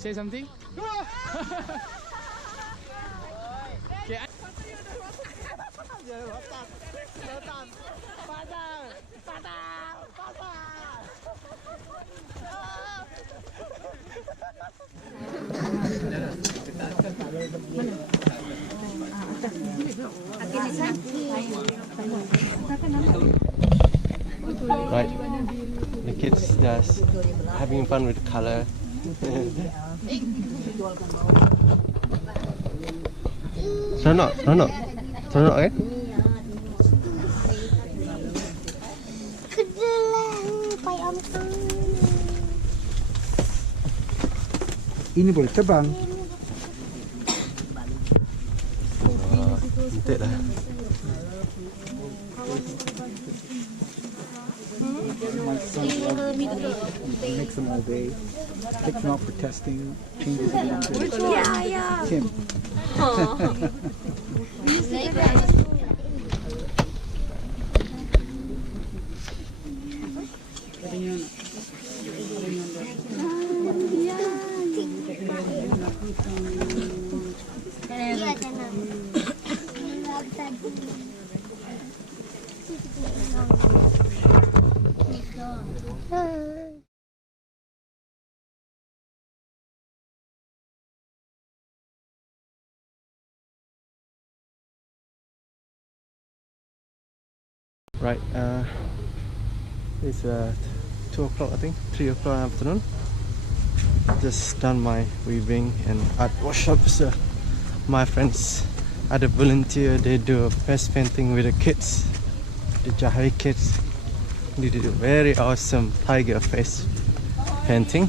Say something. Okay. Right, the kids just having fun with the color. Seronok kan? Ini boleh terbang. Cantik lah. Mix them all day. Take them out for testing. Changes it into Kim. Right, it's 2 o'clock, I think, 3 o'clock in the afternoon. Just done my weaving and art workshops. My friends at the volunteer, they do a face painting with the kids, the Jahari kids. They did a very awesome tiger face painting.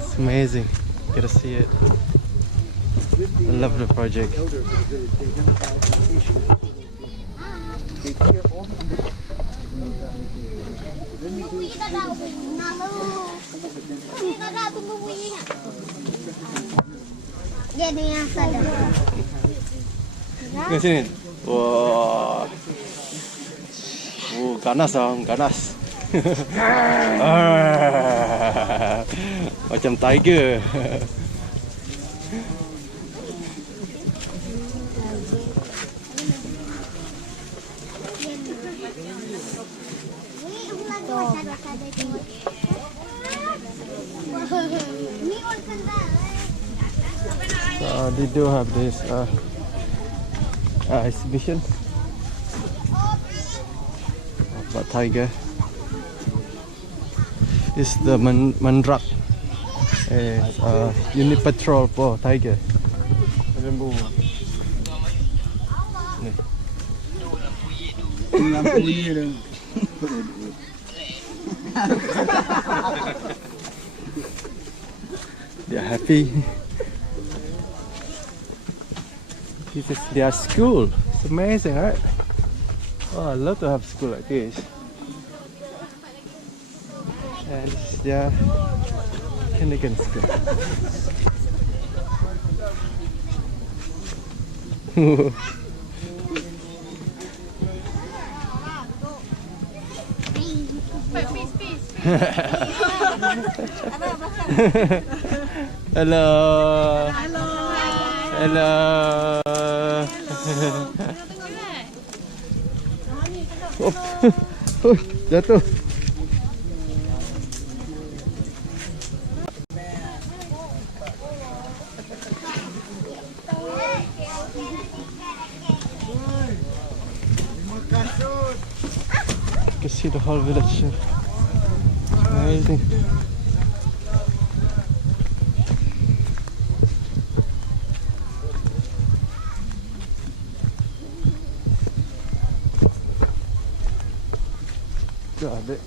It's amazing, get to see it. I love the project. Ke sini. Wah. Ganas ah, ganas. Macam tiger. They do have this exhibition about tiger. It's the mandrak, unit patrol for tiger. They're happy. This is their school. It's amazing, right? Oh, I love to have school like this. And this is their kindergarten school. Hello. Hello. Oh, jatuh. You can see the whole village. Amazing.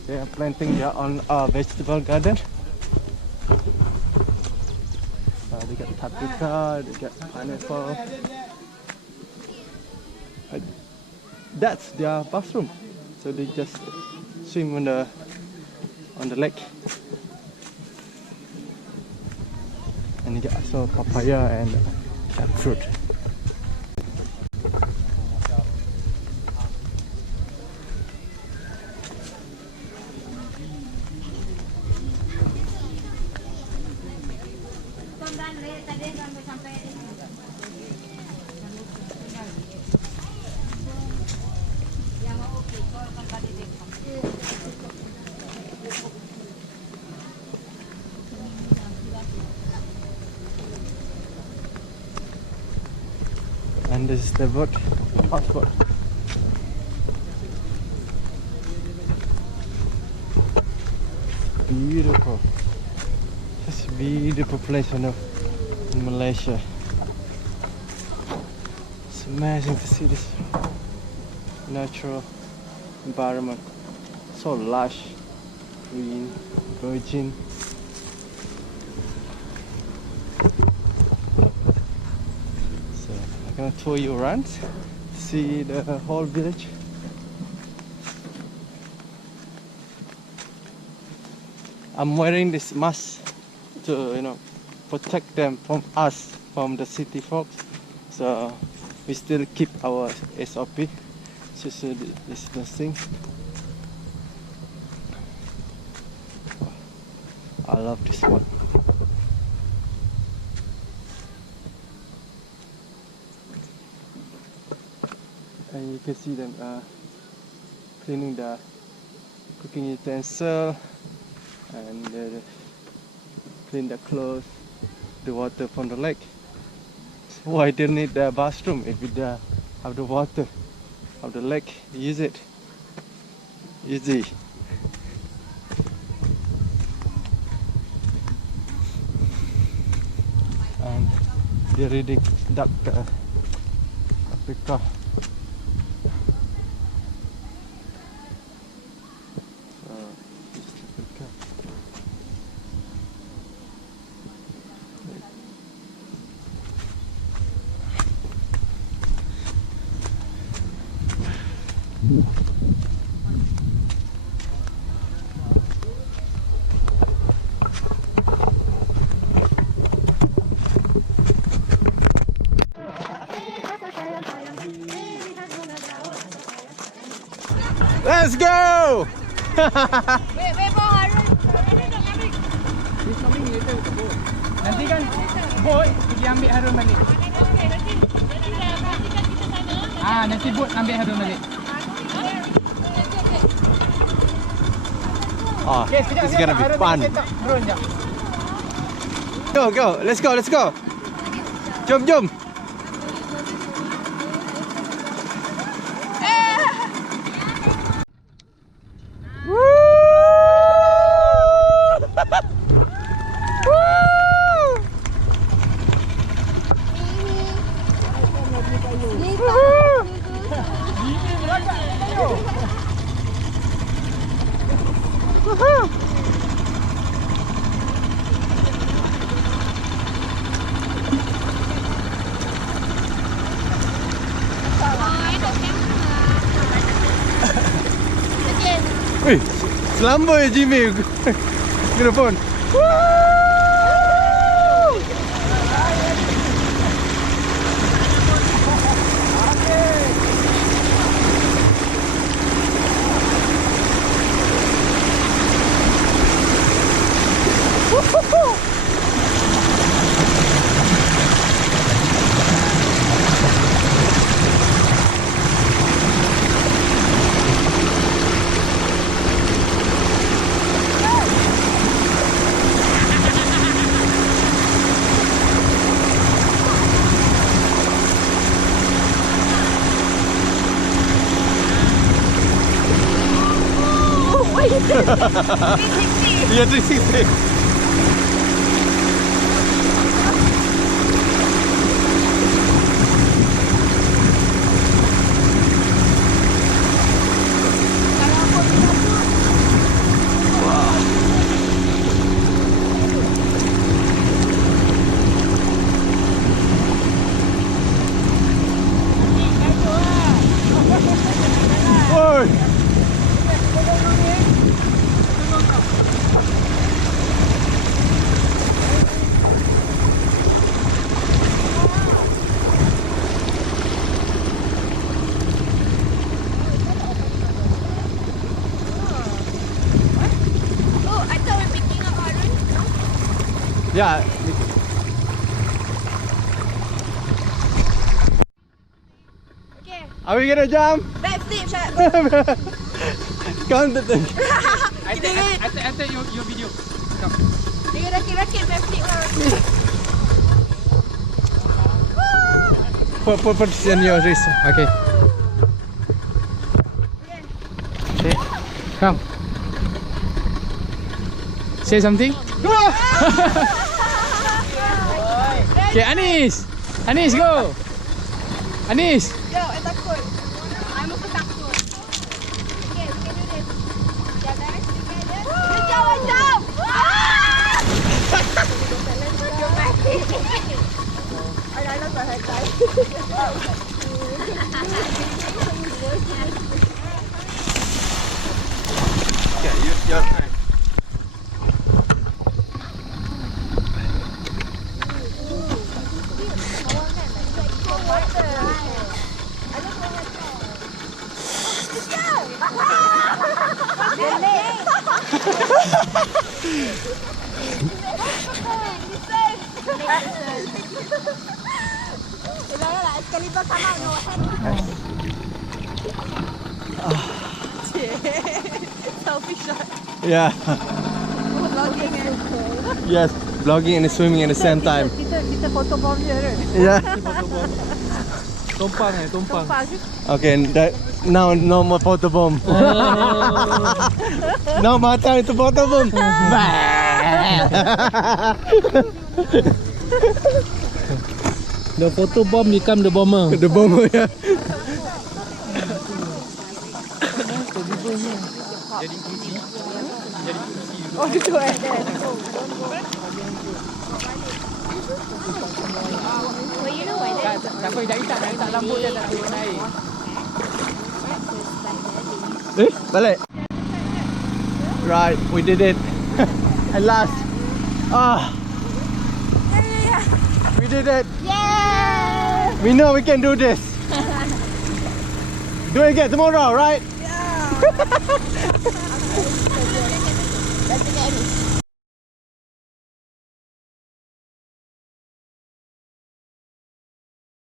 They are planting their own vegetable garden. They got paprika, they got pineapple. That's their bathroom. So they just swim on the lake. And they got also papaya and fruit. And this is the boat, houseboat. Beautiful. Such a beautiful place in Malaysia. It's amazing to see this natural environment. So lush, green, virgin. So I'm gonna tour you around to see the whole village. I'm wearing this mask to, protect them from us, from the city folks. So we still keep our SOP, social distancing. I love this one. And you can see them cleaning the cooking utensil and clean the clothes, the water from the lake. Why do you need the bathroom if you have the water of the lake? Use it. Easy. And they really duck the car. Let's go! Nanti kan boat pergi ambil Harun balik. Nanti boat ambil Harun balik. Oh, it's gonna be fun. Go, let's go. Jom. Wih, selamba ya Jimmy. Mikrofon. Iya 360. Yeah. Are we gonna jump? Backflip, Shaq. Count the thing. I take your video. Come. Dia rakit-rakit backflip lah. Put in your wrist. Okay. Okay. Come. Say something. Okay, Anis. Anis, go. Anis. Yo, I takut. I'm also takut. Okay, we can do this. Yeah, guys, together. Good job, good job. You're back. I love my head, guys. Okay, your turn. Selfie shot. Yeah. Vlogging eh. Yes, vlogging and swimming at the same time. Kita foto bomb je kan? Yeah. Tumpang. Okay, now no more photo bomb. No more time to photo bomb. The photo bomb become the bomber. The bomber, yeah. Oh, gitu eh. Well, you know why that? Tak apa, dah ikat rambut dia tak nak naik. Balik. Right, we did it. At last. We did it. Yeah! We know we can do this. Do it again tomorrow, right? Yeah! That's the game.